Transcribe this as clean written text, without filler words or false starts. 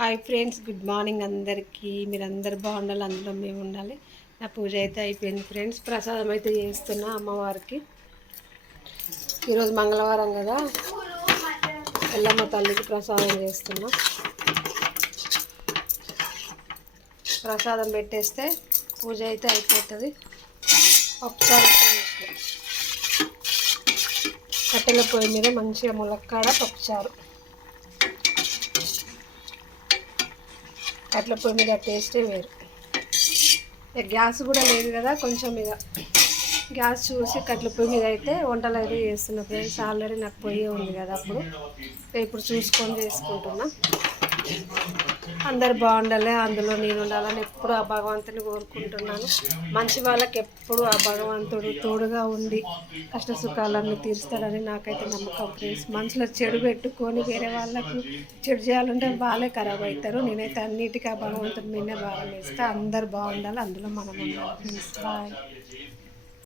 Hi friends, good morning అందరికీ. మీరందరూ బాగుండాలి, అందులో మేము ఉండాలి. నా పూజ అయితే అయిపోయింది ఫ్రెండ్స్. ప్రసాదం అయితే చేస్తున్నా అమ్మవారికి. ఈరోజు మంగళవారం కదా, ఎల్లమ్మ తల్లికి ప్రసాదం చేస్తున్నా. ప్రసాదం పెట్టేస్తే పూజ అయితే అయిపోతుంది. పప్పుచారు కట్టెల పొయ్యి మీద మంచిగా ములక్కాడ పప్పుచారు. కట్ల పొయ్యి మీద టేస్టే వేరు. గ్యాస్ కూడా లేదు కదా, కొంచెం ఇక గ్యాస్ చూసి కట్ల పొయ్యి మీద అయితే వంటలు అయితే చేస్తున్నా ఫ్రెండ్స్. ఆల్రెడీ నాకు పొయ్యి ఉంది కదా, ఇప్పుడు చూసుకొని చేసుకుంటున్నా. అందరు బాగుండాలి, అందులో నేను ఉండాలని ఎప్పుడు ఆ భగవంతుని కోరుకుంటున్నాను. మంచి వాళ్ళకి ఎప్పుడు ఆ భగవంతుడు తోడుగా ఉండి కష్ట సుఖాలన్నీ తీరుస్తాడని నాకైతే నమ్మకం ఫ్రెండ్స్. మనసులో చెడు పెట్టుకొని వేరే వాళ్ళకు చెడు చేయాలంటే వాళ్ళే ఖరాబ్ అవుతారు. నేనైతే అన్నిటికీ ఆ భగవంతుడి మీదే భారం వేస్తే అందరు బాగుండాలి, అందులో మనం ఉండాలి ఫ్రెండ్స్. బాయ్.